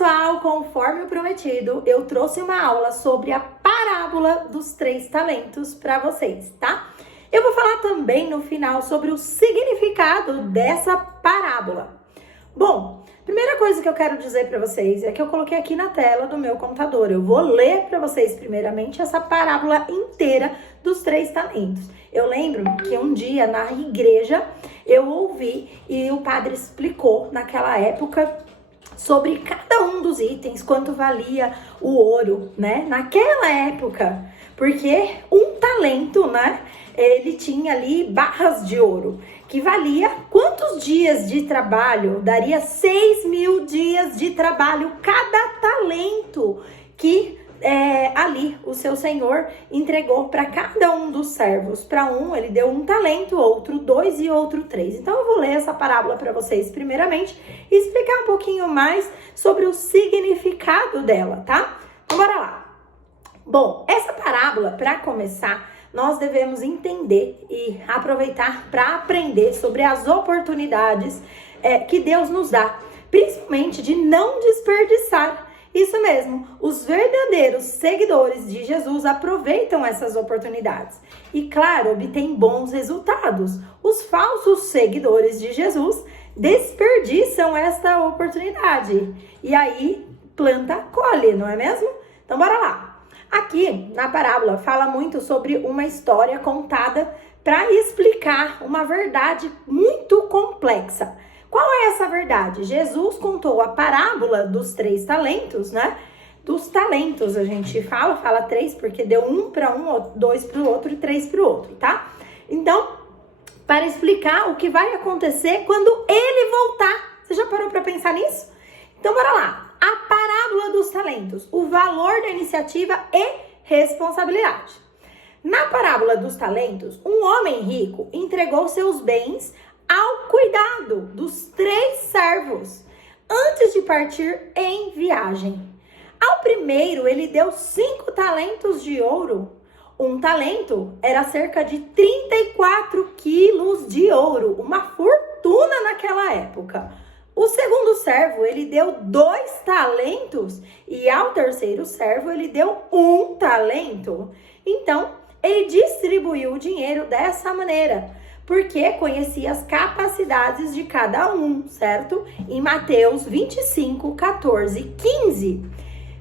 pessoal, conforme o prometido, eu trouxe uma aula sobre a parábola dos 3 talentos para vocês, tá? Eu vou falar também no final sobre o significado dessa parábola. Bom, primeira coisa que eu quero dizer para vocês é que eu coloquei aqui na tela do meu computador. Eu vou ler para vocês primeiramente essa parábola inteira dos 3 talentos. Eu lembro que um dia na igreja eu ouvi e o padre explicou naquela época sobre cada um dos itens, quanto valia o ouro, né? Naquela época, porque um talento, né? Ele tinha ali barras de ouro, que valia quantos dias de trabalho? Daria 6.000 dias de trabalho cada talento que ali o seu senhor entregou para cada um dos servos. Para um ele deu 1 talento, outro 2 e outro 3. Então eu vou ler essa parábola para vocês primeiramente e explicar um pouquinho mais sobre o significado dela, tá? Então bora lá. Bom, essa parábola, para começar, nós devemos entender e aproveitar para aprender sobre as oportunidades que Deus nos dá, principalmente de não desperdiçar. Isso mesmo, os verdadeiros seguidores de Jesus aproveitam essas oportunidades e, claro, obtêm bons resultados. Os falsos seguidores de Jesus desperdiçam esta oportunidade e aí planta, colhe, não é mesmo? Então, bora lá. Aqui, na parábola, fala muito sobre uma história contada para explicar uma verdade muito complexa. Qual é essa verdade? Jesus contou a parábola dos 3 talentos, né? Dos talentos, a gente fala 3 porque deu 1 para um, 2 para o outro e 3 para o outro, tá? Então, para explicar o que vai acontecer quando ele voltar. Você já parou para pensar nisso? Então, bora lá. A parábola dos talentos, o valor da iniciativa e responsabilidade. Na parábola dos talentos, um homem rico entregou seus bens ao cuidado dos 3 servos antes de partir em viagem. Ao primeiro, ele deu 5 talentos de ouro. 1 talento era cerca de 34 quilos de ouro, uma fortuna naquela época. O segundo servo, ele deu 2 talentos e ao terceiro servo, ele deu 1 talento. Então, ele distribuiu o dinheiro dessa maneira, porque conhecia as capacidades de cada um, certo? Em Mateus 25, 14 e 15.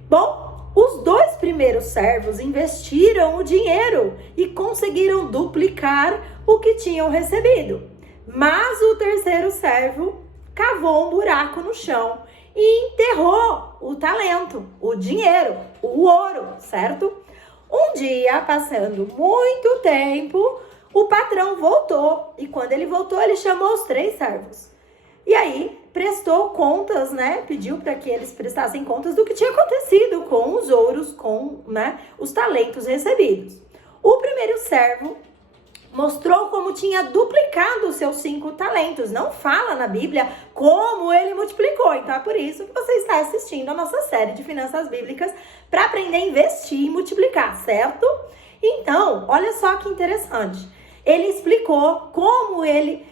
Bom, os 2 primeiros servos investiram o dinheiro e conseguiram duplicar o que tinham recebido. Mas o terceiro servo cavou um buraco no chão e enterrou o talento, o dinheiro, o ouro, certo? Um dia, passando muito tempo, o patrão voltou e quando ele voltou, ele chamou os 3 servos. E aí, prestou contas, né? Pediu para que eles prestassem contas do que tinha acontecido com os ouros, com, né, os talentos recebidos. O primeiro servo mostrou como tinha duplicado os seus 5 talentos. Não fala na Bíblia como ele multiplicou. Então é por isso que você está assistindo a nossa série de finanças bíblicas para aprender a investir e multiplicar, certo? Então, olha só que interessante. Ele explicou como ele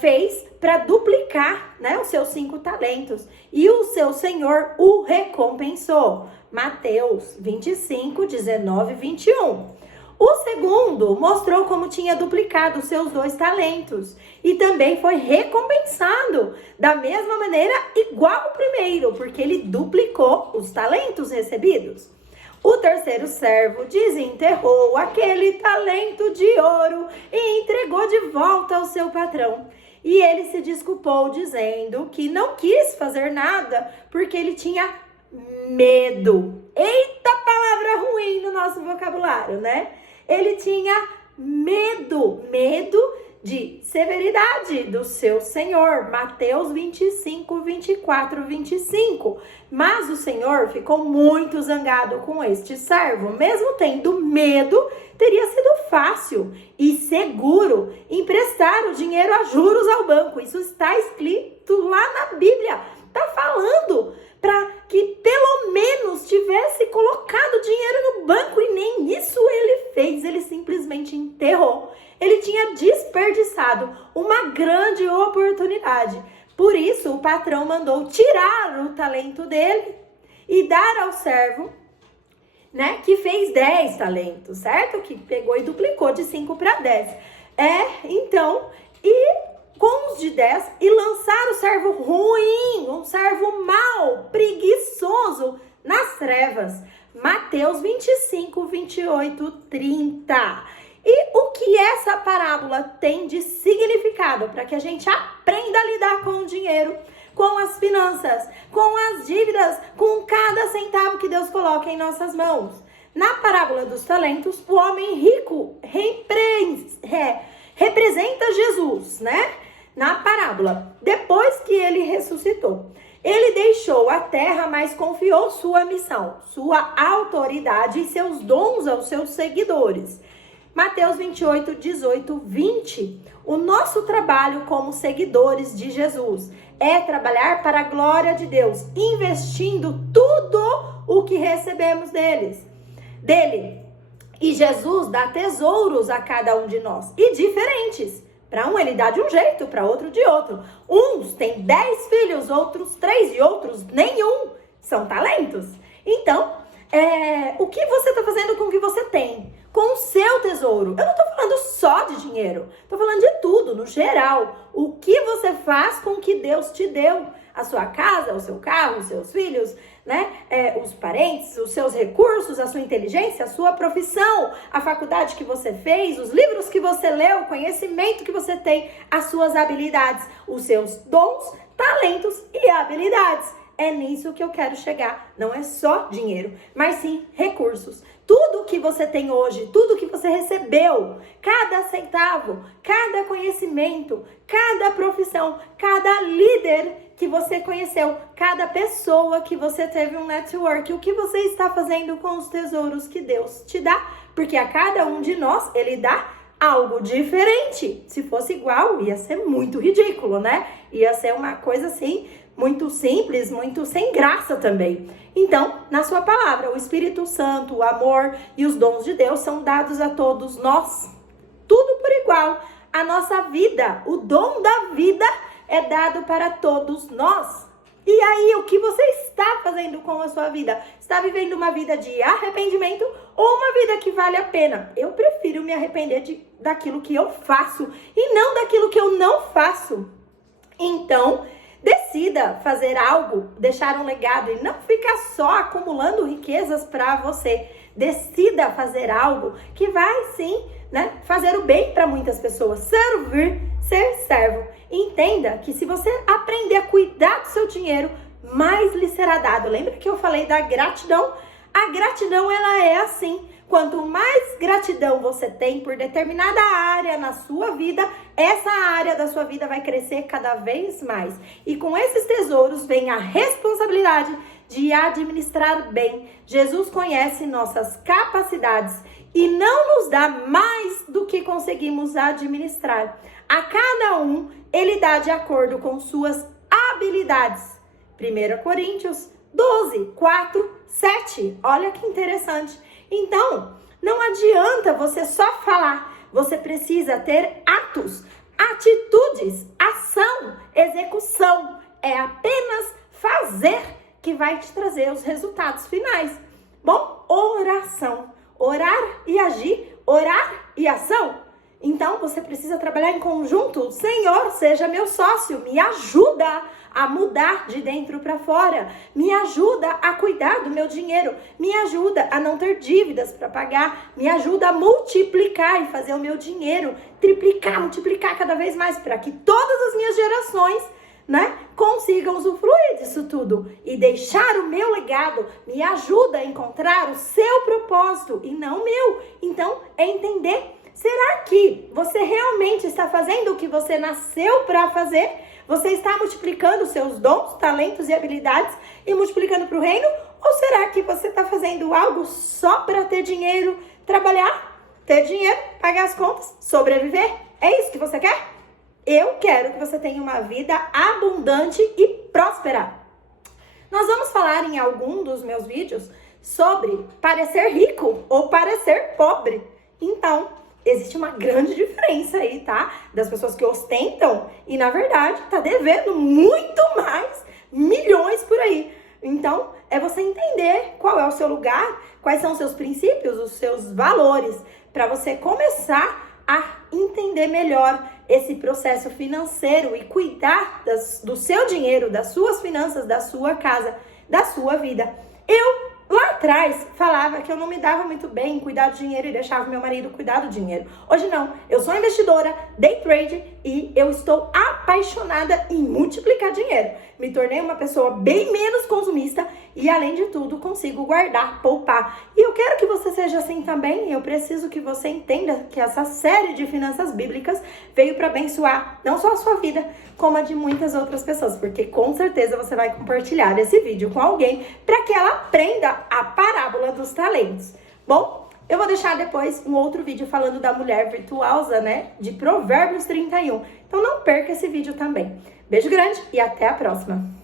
fez para duplicar, né, os seus 5 talentos. E o seu senhor o recompensou. Mateus 25, 19 e 21. O segundo mostrou como tinha duplicado os seus 2 talentos e também foi recompensado da mesma maneira igual ao primeiro, porque ele duplicou os talentos recebidos. O terceiro servo desenterrou aquele talento de ouro e entregou de volta ao seu patrão. E ele se desculpou dizendo que não quis fazer nada porque ele tinha medo. Eita, palavra ruim no nosso vocabulário, né? Ele tinha medo de severidade do seu senhor. Mateus 25, 24, 25. Mas o senhor ficou muito zangado com este servo. Mesmo tendo medo, teria sido fácil e seguro emprestar o dinheiro a juros ao banco. Isso está escrito lá na Bíblia. Está falando para que pelo menos tivesse colocado dinheiro no banco e nem isso ele fez. Ele simplesmente enterrou. Ele tinha desperdiçado uma grande oportunidade. Por isso, o patrão mandou tirar o talento dele e dar ao servo, né, que fez 10 talentos, certo? Que pegou e duplicou de 5 para 10. Então, e com os de 10, e lançar o servo ruim, um servo mau, preguiçoso, nas trevas. Mateus 25, 28, 30. E o que essa parábola tem de significado para que a gente aprenda a lidar com o dinheiro, com as finanças, com as dívidas, com cada centavo que Deus coloca em nossas mãos? Na parábola dos talentos, o homem rico representa Jesus, né? Na parábola, depois que ele ressuscitou. Ele deixou a terra, mas confiou sua missão, sua autoridade e seus dons aos seus seguidores. Mateus 28, 18, 20. O nosso trabalho como seguidores de Jesus é trabalhar para a glória de Deus, investindo tudo o que recebemos dele. E Jesus dá tesouros a cada um de nós, e diferentes. Para um ele dá de um jeito, para outro de outro. Uns têm 10 filhos, outros 3 e outros nenhum. São talentos. Então, o que você está fazendo com o que você tem? Com o seu tesouro. Eu não estou falando só de dinheiro. Estou falando de tudo, no geral. O que você faz com o que Deus te deu? A sua casa, o seu carro, os seus filhos, né? Os parentes, os seus recursos, a sua inteligência, a sua profissão, a faculdade que você fez, os livros que você leu, o conhecimento que você tem, as suas habilidades, os seus dons, talentos e habilidades. É nisso que eu quero chegar. Não é só dinheiro, mas sim recursos. Tudo que você tem hoje, tudo que você recebeu, cada centavo, cada conhecimento, cada profissão, cada líder que você conheceu, cada pessoa que você teve um network, o que você está fazendo com os tesouros que Deus te dá? Porque a cada um de nós, ele dá algo diferente. Se fosse igual, ia ser muito ridículo, né? Ia ser uma coisa assim, muito simples, muito sem graça também. Então, na sua palavra, o Espírito Santo, o amor e os dons de Deus são dados a todos nós. Tudo por igual. A nossa vida, o dom da vida é dado para todos nós. E aí, o que você está fazendo com a sua vida? Está vivendo uma vida de arrependimento ou uma vida que vale a pena? Eu prefiro me arrepender daquilo que eu faço e não daquilo que eu não faço. Então, decida fazer algo, deixar um legado e não ficar só acumulando riquezas para você. Decida fazer algo que vai sim, né, fazer o bem para muitas pessoas. Servir, ser servo. Entenda que se você aprender a cuidar do seu dinheiro, mais lhe será dado. Lembra que eu falei da gratidão? A gratidão, ela é assim. Quanto mais gratidão você tem por determinada área na sua vida, essa área da sua vida vai crescer cada vez mais. E com esses tesouros vem a responsabilidade de administrar bem. Jesus conhece nossas capacidades e não nos dá mais do que conseguimos administrar. A cada um, ele dá de acordo com suas habilidades. 1 Coríntios 12, 4, 7. Olha que interessante. Então, não adianta você só falar. Você precisa ter atos, atitudes, ação, execução. É apenas fazer que vai te trazer os resultados finais. Bom, oração. Orar e agir, orar e ação. Então, você precisa trabalhar em conjunto. Senhor, seja meu sócio, me ajuda a mudar de dentro para fora. Me ajuda a cuidar do meu dinheiro. Me ajuda a não ter dívidas para pagar. Me ajuda a multiplicar e fazer o meu dinheiro triplicar, multiplicar cada vez mais para que todas as minhas gerações, né, consigam usufruir disso tudo e deixar o meu legado. Me ajuda a encontrar o seu propósito e não o meu. Então, é entender. Será que você realmente está fazendo o que você nasceu para fazer? Você está multiplicando seus dons, talentos e habilidades e multiplicando para o reino? Ou será que você está fazendo algo só para ter dinheiro, trabalhar, ter dinheiro, pagar as contas, sobreviver? É isso que você quer? Eu quero que você tenha uma vida abundante e próspera. Nós vamos falar em algum dos meus vídeos sobre parecer rico ou parecer pobre. Então, existe uma grande diferença aí, tá? Das pessoas que ostentam e, na verdade, tá devendo muito mais, milhões por aí. Então, é você entender qual é o seu lugar, quais são os seus princípios, os seus valores, para você começar a entender melhor esse processo financeiro e cuidar do seu dinheiro, das suas finanças, da sua casa, da sua vida. Eu, lá atrás, falava que eu não me dava muito bem em cuidar do dinheiro e deixava meu marido cuidar do dinheiro. Hoje não, eu sou investidora, day trade e eu estou apaixonada em multiplicar dinheiro. Me tornei uma pessoa bem menos consumista e, além de tudo, consigo guardar, poupar. E eu quero que você seja assim também. Eu preciso que você entenda que essa série de finanças bíblicas veio para abençoar não só a sua vida, como a de muitas outras pessoas, porque com certeza você vai compartilhar esse vídeo com alguém para que ela aprenda a parábola dos talentos. Bom, eu vou deixar depois um outro vídeo falando da mulher virtuosa, né, de Provérbios 31. Então não perca esse vídeo também. Beijo grande e até a próxima!